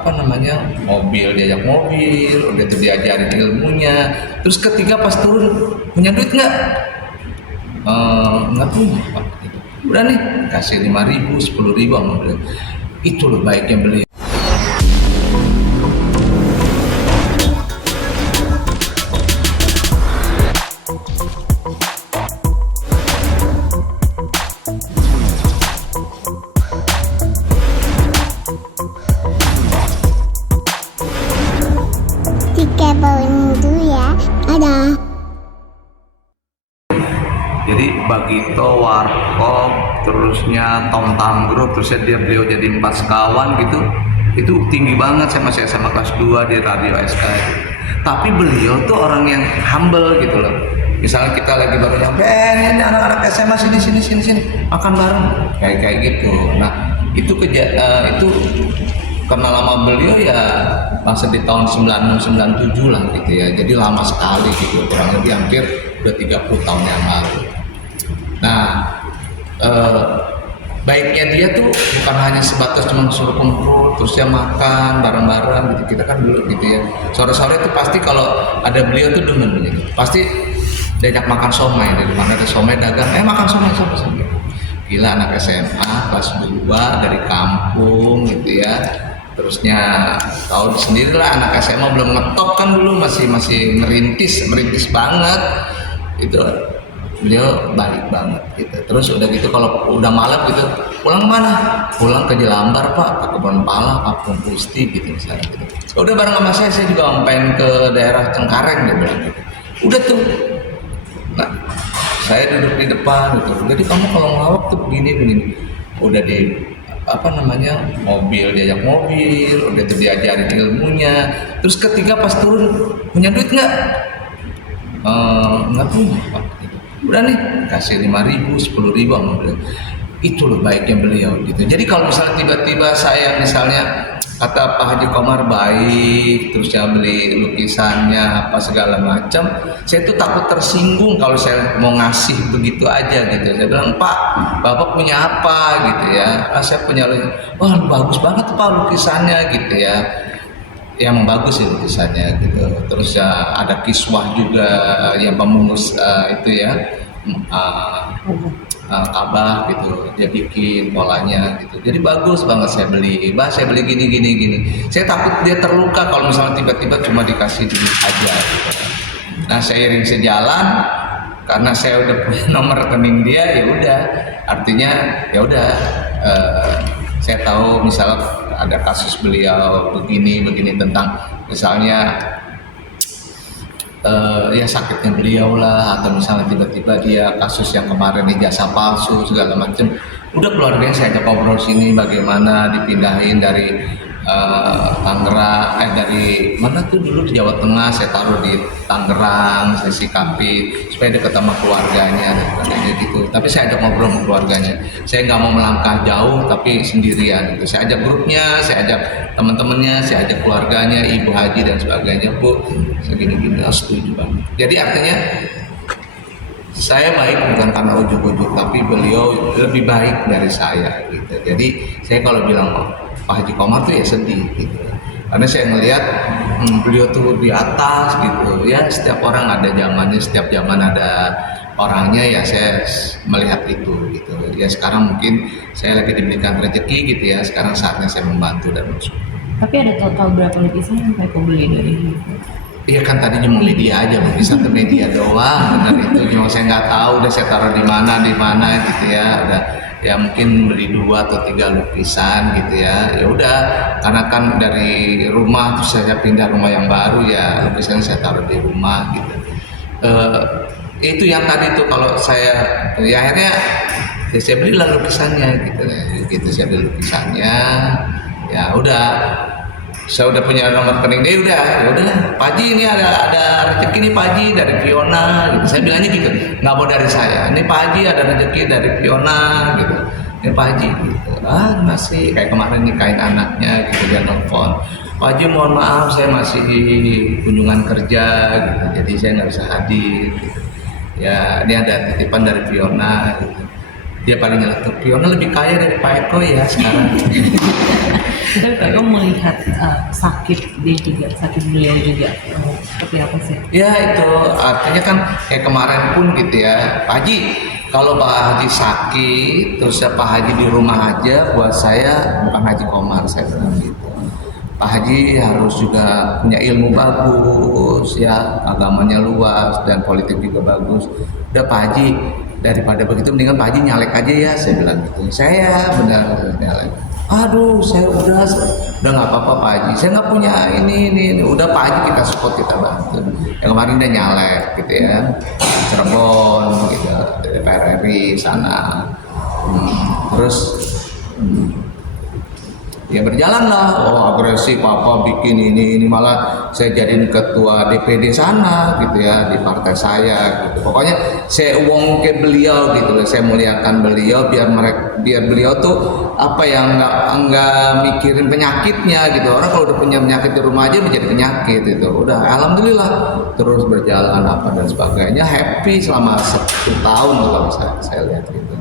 apa namanya, mobil, diajak mobil, udah itu diajarin ilmunya. Terus ketiga pas turun, punya duit nggak? Nggak punya Pak. Udah nih kasih 5.000, 10.000 sama beliau. Itu loh baiknya beliau. Tiga bawang itu ya ada. Jadi Bagito, Warkop, terusnya Tom Tam Group, terusnya beliau jadi 4 sekawan gitu. Itu tinggi banget, saya masih SMA kelas 2 di Radio SK gitu. Tapi beliau tuh orang yang humble gitu loh. Misalnya kita lagi baru nyampe, ini anak-anak SMA sini makan bareng kayak gitu. Nah itu itu kenal lama beliau ya masa di tahun 96 97 lah gitu ya. Jadi lama sekali gitu, kurang lebih hampir udah 30 tahun yang lalu. Nah baiknya dia tuh bukan hanya sebatas cuma suruh kumpul terus ya makan bareng-bareng gitu. Kita kan dulu gitu ya, sore-sore tuh pasti kalau ada beliau tuh demen gitu, pasti diajak makan somai. Dari mana ada somai dagang, makan somai. Gila, anak SMA kelas 2 dari kampung gitu ya. Terusnya tahu sendirilah, anak SMA belum ngetop kan dulu, masih merintis banget itu. Beliau baik banget gitu. Terus udah gitu kalau udah malam gitu, pulang mana? Pulang ke Jelambar Pak, ke Kebun Pala, Kampung Pusti gitu misalnya gitu. Udah bareng sama saya juga main ke daerah Cengkareng, dia bilang gitu. Udah tuh, nah saya duduk di depan gitu. Jadi kamu kalau ngelawak tuh begini. Udah di apa namanya, mobil, diajak mobil, udah itu diajarin ilmunya. Terus ketiga pas turun, punya duit nggak? Nggak punya Pak. Udah nih kasih 5.000, 10.000 sama beliau. Itu loh baiknya beliau gitu. Jadi kalau misalnya tiba-tiba saya misalnya kata Pak Haji Komar baik, terus ya beli lukisannya apa segala macam, saya tuh takut tersinggung kalau saya mau ngasih begitu aja gitu. Saya bilang, Pak, Bapak punya apa gitu ya? Saya punya, wah bagus banget Pak lukisannya gitu ya. Ya emang bagus ya lukisannya gitu. Terus ya ada kiswah juga yang pemungus itu ya, Ka'bah gitu, dia bikin polanya gitu. Jadi bagus banget, saya beli gini. Saya takut dia terluka kalau misalnya tiba-tiba cuma dikasih duit aja gitu. Nah seiring sejalan, karena saya udah punya nomor rekening dia, ya udah, artinya ya udah, saya tahu misalnya ada kasus beliau begini tentang misalnya ya sakitnya beliau lah, atau misalnya tiba-tiba dia kasus yang kemarin ijazah palsu segala macam, udah keluarganya saya ajak ngobrol sini bagaimana dipindahin dari Tangerang, dari mana tuh dulu di Jawa Tengah, saya taruh di Tangerang, saya sikapi supaya dekat sama keluarganya dan sebagainya gitu. Tapi saya ajak ngobrol sama keluarganya, saya nggak mau melangkah jauh tapi sendirian gitu. Saya ajak grupnya, saya ajak teman-temannya, saya ajak keluarganya, Ibu Haji dan sebagainya. Bu, segini-gini, setuju banget. Jadi artinya saya baik bukan karena ujuk-ujuk, tapi beliau lebih baik dari saya gitu. Jadi saya kalau bilang Pak Haji Komar tuh ya sedih gitu, karena saya melihat beliau tuh di atas gitu ya. Setiap orang ada zamannya, setiap zaman ada orangnya ya. Saya melihat itu gitu ya. Sekarang mungkin saya lagi diberikan rezeki gitu ya, sekarang saatnya saya membantu dan bersyukur. Tapi ada total berapa lukisan yang Pak beli dari itu? Iya kan tadinya mau media aja, bisa ke media doang, benar itu. Cuma saya nggak tahu, udah saya taruh di mana gitu ya. Udah ya mungkin beli 2 atau 3 lukisan gitu ya. Ya udah, karena kan dari rumah terus saya pindah rumah yang baru ya, lukisan saya taruh di rumah gitu. Itu yang tadi tuh kalau saya ya akhirnya ya saya belilah lukisannya gitu. Saya beli lukisannya, ya udah. Saya udah punya nomor rekening dia, ya udah Pak Haji ini ada rezeki nih Pak Haji dari Fiona gitu. Saya bilangnya gitu, nggak mau dari saya. Ini Pak Haji ada rezeki dari Fiona gitu. Ini Pak Haji gitu. Masih kayak kemarin nikahin anaknya gitu, dia nelfon, Pak Haji mohon maaf saya masih kunjungan kerja gitu, jadi saya nggak bisa hadir gitu. Ya ini ada titipan dari Fiona gitu. Dia paling nyeletuk, Fiona lebih kaya dari Pak Eko ya sekarang. Tapi kakak melihat sakit dia juga, sakit beliau juga seperti apa sih? Ya itu artinya kan kayak kemarin pun gitu ya, Pak Haji. Kalau Pak Haji sakit, terus ya Pak Haji di rumah aja, buat saya bukan Haji Komar, saya bilang gitu. Pak Haji harus juga punya ilmu bagus, ya agamanya luas dan politik juga bagus. Udah Pak Haji, daripada begitu mendingan Pak Haji nyalek aja ya, saya bilang gitu. Saya benar nyalek. Aduh, saya udah nggak apa-apa Pak Haji. Saya nggak punya ini. Udah Pak Haji kita support, kita bantu. Yang kemarin dia nyalek gitu ya, Cirebon gitu, DPR RI sana. Terus ya berjalan lah, agresif apa bikin ini malah saya jadi ketua DPD sana gitu ya di partai saya gitu. Pokoknya saya uang ke beliau gitu loh, saya muliakan beliau biar beliau tuh apa yang nggak mikirin penyakitnya gitu. Orang kalau udah punya penyakit di rumah aja menjadi penyakit itu. Udah alhamdulillah terus berjalan apa dan sebagainya, happy selama 1 tahun kalau saya lihat gitu.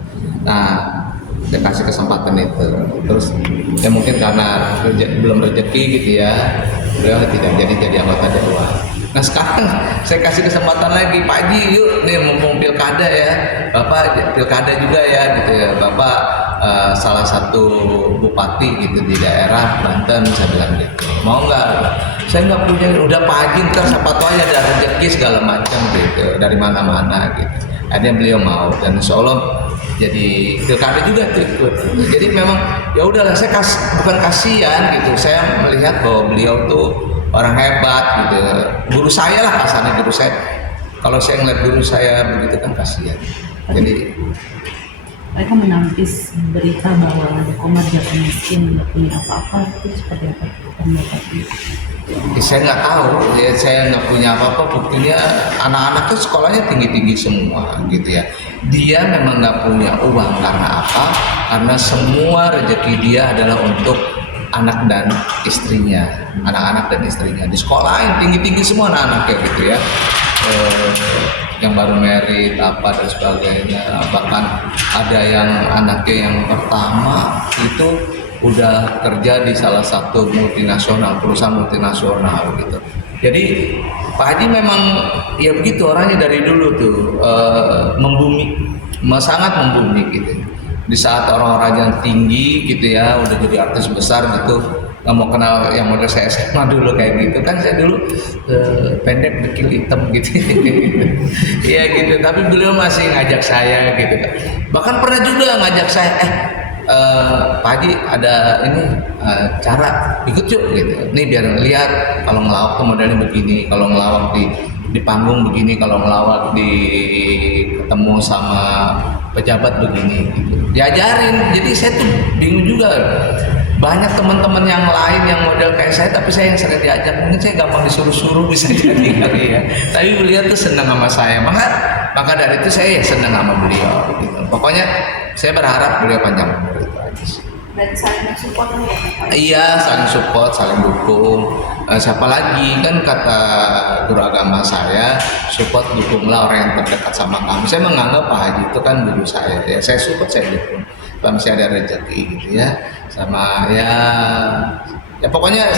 Nah, saya kasih kesempatan itu, terus ya mungkin karena belum rezeki gitu ya, beliau tidak jadi anggota dewan. Nah sekarang saya kasih kesempatan lagi, Pak Haji, yuk nih mumpung pilkada ya, Bapak pilkada juga ya gitu ya, Bapak salah satu bupati gitu di daerah Banten, saya bilang gitu, mau nggak? Saya nggak punya, udah Pak Haji ntar siapa tahu ada rezeki segala macam gitu dari mana-mana gitu. Akhirnya beliau mau, dan insya Allah jadi pilkada juga tuh ikut. Jadi memang ya udahlah, saya bukan kasihan gitu, saya melihat bahwa beliau tuh orang hebat gitu. Guru saya lah kasarnya, guru saya. Kalau saya ngeliat guru saya begitu kan kasihan. Jadi Mereka menampis berita bahwa ada Komar jatuh miskin, nggak punya apa-apa, itu seperti apa pendapatnya? saya nggak tahu, ya saya nggak punya apa-apa. Buktinya anak-anak tuh sekolahnya tinggi-tinggi semua gitu ya. Dia memang nggak punya uang karena apa? Karena semua rezeki dia adalah untuk anak dan istrinya, anak-anak dan istrinya di sekolah yang tinggi-tinggi semua anak-anaknya gitu ya. Yang baru merit apa dan sebagainya, bahkan ada yang anaknya yang pertama itu udah kerja di salah satu multinasional, perusahaan multinasional gitu. Jadi Pak Haji memang ya begitu orangnya dari dulu tuh, membumi, sangat membumi gitu. Di saat orang-orang yang tinggi gitu ya, udah jadi artis besar gitu, nggak mau kenal yang model saya SMA dulu kayak gitu kan. Saya dulu pendek, dekil, hitam gitu. Iya gitu, tapi beliau masih ngajak saya gitu kan. Bahkan pernah juga ngajak saya, Pak Haji ada ini cara ikut yuk gitu. Nih biar lihat kalau ngelawak tuh modelnya begini, kalau ngelawak di panggung begini, kalau ngelawak di ketemu sama pejabat begini gitu. Diajarin. Jadi saya tuh bingung juga. Banyak teman-teman yang lain yang model kayak saya, tapi saya yang sering diajak, mungkin saya gampang disuruh-suruh bisa jadi kali ya. Tapi beliau tuh senang sama saya, maka dari itu saya ya senang sama beliau gitu. Pokoknya saya berharap beliau panjang umur, itu aja sih. Berarti saling support kan ya? Iya, saling support, saling dukung. Siapa lagi kan kata guru agama saya, support dukunglah orang yang terdekat sama kamu. Saya menganggap Pak Haji itu kan guru saya, ya saya support, saya dukung. Kalau masih ada rezeki gitu ya, sama ya pokoknya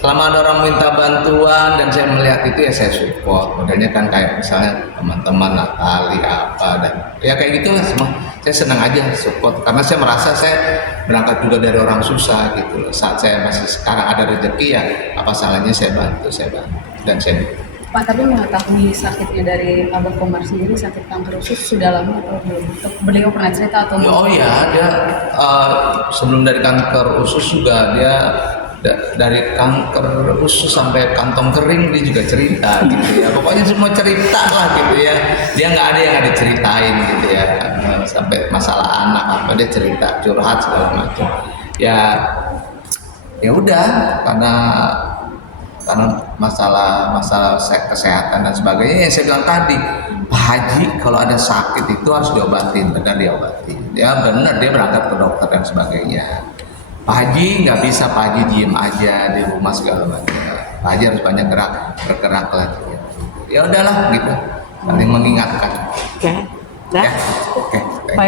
selama ada orang minta bantuan dan saya melihat itu ya saya support. Modelnya kan kayak misalnya teman-teman Natali apa dan ya kayak gitulah semua. Saya senang aja support karena saya merasa saya berangkat juga dari orang susah gitu. Saat saya masih sekarang ada rezeki ya apa salahnya saya bantu dan saya dukung. Pak, tapi mengetahui sakitnya dari Abah Komar sendiri, sakit kanker usus sudah lama atau belum? Beliau pernah cerita atau belum? Oh iya, dia sebelum dari kanker usus juga dia dari kanker usus sampai kantong kering dia juga cerita gitu ya. Pokoknya semua cerita lah gitu ya. Dia nggak ada yang nggak diceritain gitu ya. Sampai masalah anak apa dia cerita, curhat segala macam. Ya udah karena masalah kesehatan dan sebagainya yang saya bilang tadi, Pak Haji kalau ada sakit itu harus diobatin, benar diobatin. Ya benar, dia berangkat ke dokter dan sebagainya. Pak Haji nggak bisa Pak Haji diem aja di rumah segala macam. Pak Haji harus banyak bergerak lah. Ya udahlah gitu, saling mengingatkan. Oke. Ya, oke. Baik.